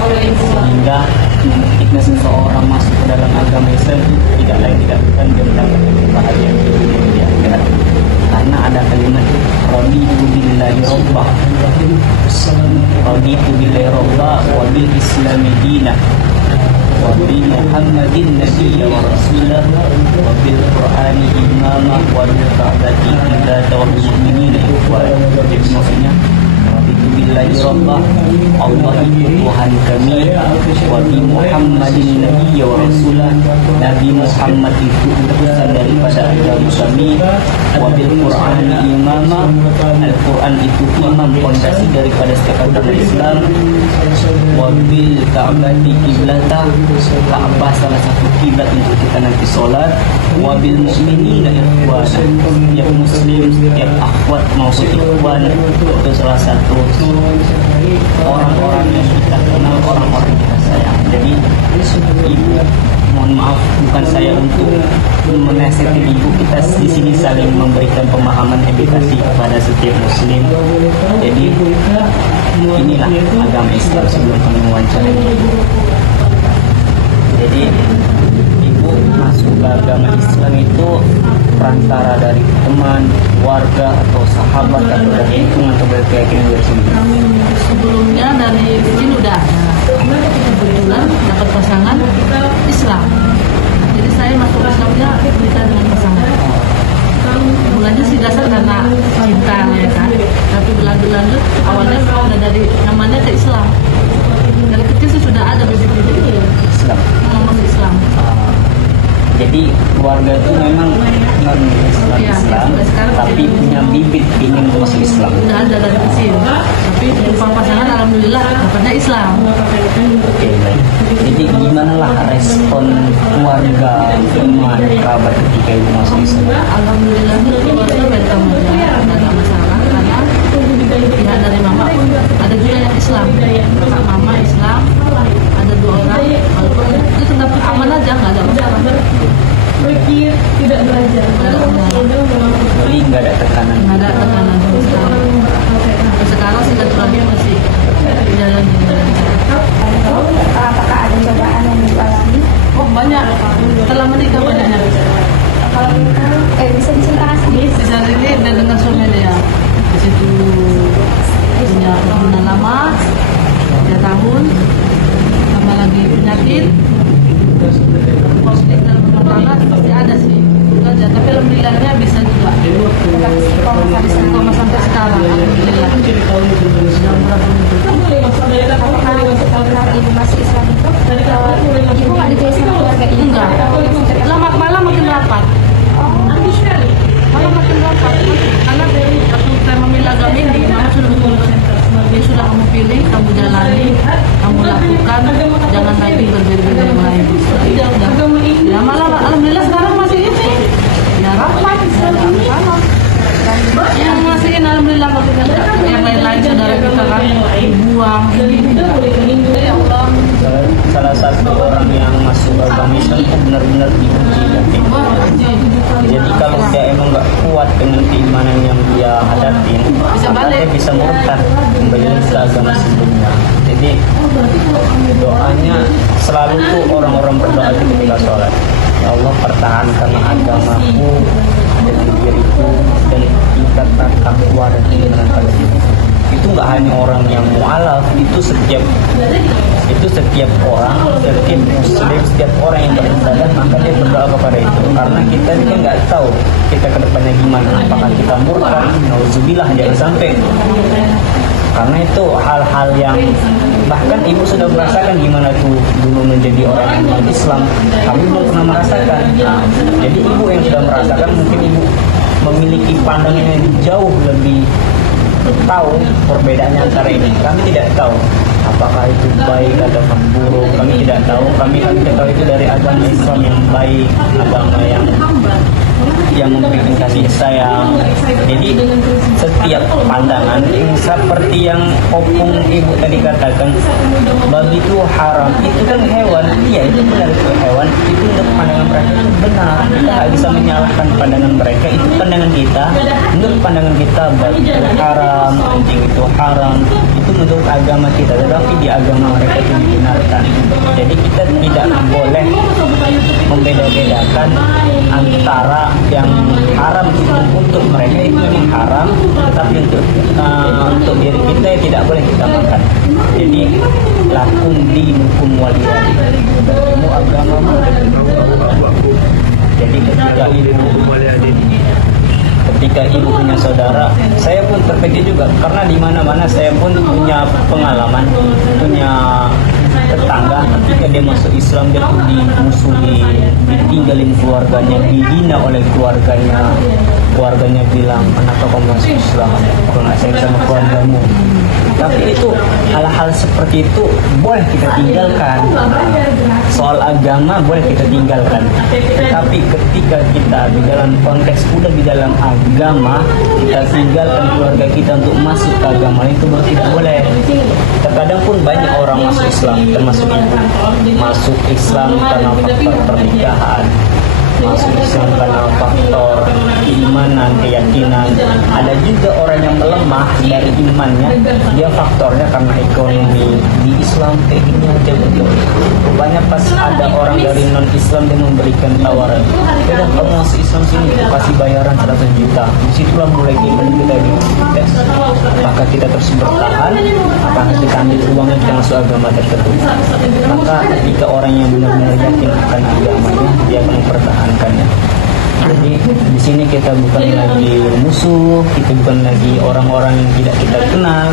Sehingga ketika seseorang masuk ke dalam agama Islam itu tidak lain tidak bukan dia mendapatkan kebahagiaan di dunia dan di akhirat. Karena ada kalimat raditu billahi rabbah, raditu billahi rabbah wa bil islami dinah wa bi muhammadin nabiyya wa rasulah wa bil qur'ani imamah wa bil ka'bati qiblatan wa bil mu'minina ikhwan. Jadi maksudnya raditu billahi rabbah, Allah itu Tuhan kami, wa bi muhammadin nabiyya wa rasulah, Nabi Muhammad itu utusan daripada agama kami, wa bil qur'ani imamah, Al-Quran itu imam pondasi daripada setiap agama Islam, wa bil ka'bati qiblatan, Ka'bah salah satu kiblat untuk kita nanti solat, wa bil mu'minina ikhwan, setiap muslim, setiap akhwat maupun ikhwan itu salah satu orang-orang yang kita kenal, orang-orang yang kita sayang. Jadi ibu, mohon maaf, bukan saya untuk menasihati ibu, kita di sini saling memberikan pemahaman edukasi kepada setiap muslim. Jadi inilah agama Islam sebelum kami mewawancarai ibu. Jadi ibu masuk ke agama Islam itu perantara dari teman, warga atau sahabat atau dari lingkungan atau dari keyakinan dari sendiri. Sebelumnya dari kecil udah kebetulan dapat pasangan Islam. Jadi saya masuk Islamnya berita dengan pasangan. Mulanya sih dasar karena cinta ya kan. Tapi berlanjut awalnya udah dari namanya ke Islam. Dari kecil sih sudah ada bibit-bibit Islam. masuk Islam. Jadi keluarga itu memang non Islam, tapi punya bibit ingin masuk Islam. Sudah ada dari kecil. Tapi jumpa pasangan alhamdulillah dapatnya Islam. Oke, baik. Jadi gimana lah respon keluarga, teman, kerabat ketika ibu masuk Islam? Alhamdulillah keluarga welcome aja, tidak ada masalah karena pihak dari mama pun ada juga yang Islam, kakak mama Islam, ada 2 orang, walaupun itu tetap aman aja, nggak ada masalah. Tidak belajar. Jadi nggak ada tekanan. Nggak ada tekanan sama sekali. Sampai sekarang silaturahmi masih jalan. Apakah ada cobaan yang dialami? Oh banyak, setelah menikah banyaknya. Kalau bisa diceritakan sedikit. Di saat ini dan dengan suami dia, di situ punya hubungan lama, 3 tahun, tambah lagi penyakit, konflik dalam rumah tangga pasti ada sih. Aja, tapi alhamdulillahnya bisa juga. Istiqomah sampai sekarang, alhamdulillah. Apakah ibu masih Islam itu ibu nggak dijahit sama keluarga ibu? Enggak. Malah makin rapat. Malah makin rapat. Karena waktu saya memilih agama ini, mama sudah berkomunikasi. Dia sudah kamu pilih, kamu jalani, kamu lakukan, jangan lagi berbeda-beda yang lain. Ya malah alhamdulillah sekarang masih ini. Ya rapat, ada anak-anak. Yang masih alhamdulillah maksudnya yang lain-lain saudara kita kan dibuang ini. Ya Allah. Salah satu orang yang masuk agama Islam itu benar-benar diuji dan jadi kalau dia emang nggak kuat dengan keimanan yang dia hadapi, dia bisa murtad kembali ke agama sebelumnya. Jadi doanya selalu tuh orang-orang berdoa ketika sholat, ya Allah pertahankanlah agamaku dengan diriku dan tingkatkan takwa dan keimanan pada diri. Itu nggak hanya orang yang mualaf, itu setiap orang, setiap muslim, setiap orang yang beribadah maka dia berdoa kepada itu. Karena kita ini kan nggak tahu kita kedepannya gimana, apakah kita murtad, nauzubillah, jangan sampai. Karena itu hal-hal yang bahkan ibu sudah merasakan gimana tuh dulu menjadi orang yang non-Islam, kami belum pernah merasakan. Nah, jadi ibu yang sudah merasakan mungkin ibu memiliki pandangan yang jauh lebih tahu perbedaannya antara ini. Kami tidak tahu apakah itu baik atau buruk, kami tidak tahu. Kami tahu itu dari agama Islam yang baik, agama yang yang memberikan kasih sayang. Jadi setiap pandangan seperti yang opung ibu tadi katakan, babi itu haram, itu kan hewan, iya itu benar, itu hewan, itu untuk pandangan mereka itu benar, kita nggak bisa menyalahkan pandangan mereka, itu pandangan kita. Menurut pandangan kita babi itu haram, anjing itu haram, itu menurut agama kita, tetapi di agama mereka itu dibenarkan. Jadi kita tidak boleh membeda-bedakan antara yang haram itu untuk mereka itu memang haram, tetapi untuk diri kita tidak boleh kita makan. Jadi lakum dinukum waliyadin, bagimu agamamu. Jadi ketika ibu punya saudara, saya pun terkejut juga karena di mana-mana saya pun punya pengalaman, punya tetangga ketika dia masuk Islam dia pun dimusuhi, ditinggalin keluarganya, dihina oleh keluarganya bilang, kenapa kamu masuk Islam, kalau nggak sayang sama keluargamu. Tapi itu hal-hal seperti itu boleh kita tinggalkan. Soal agama boleh kita tinggalkan. Tetapi ketika kita di dalam konteks udah di dalam agama, kita tinggalkan keluarga kita untuk masuk ke agama itu baru tidak boleh. Terkadang pun banyak orang masuk Islam, termasuk ibu, masuk Islam karena faktor pernikahan, masuk Islam karena faktor keimanan, keyakinan. Ada juga orang yang melemah dari imannya, dia faktornya karena ekonomi. Di Islam kayak gini aja betul. Banyak pas ada orang dari non Islam dia memberikan tawaran, udah kamu masuk Islam sini, kasih bayaran 100 juta. Disitulah mulai iman kita dites. Maka kita terus bertahan, apakah kita ambil uangnya kita masuk agama tersebut. Maka ketika orang yang benar-benar yakin akan agamanya, dia akan mempertahankannya. Jadi di sini kita bukan lagi musuh, kita bukan lagi orang-orang yang tidak kita kenal.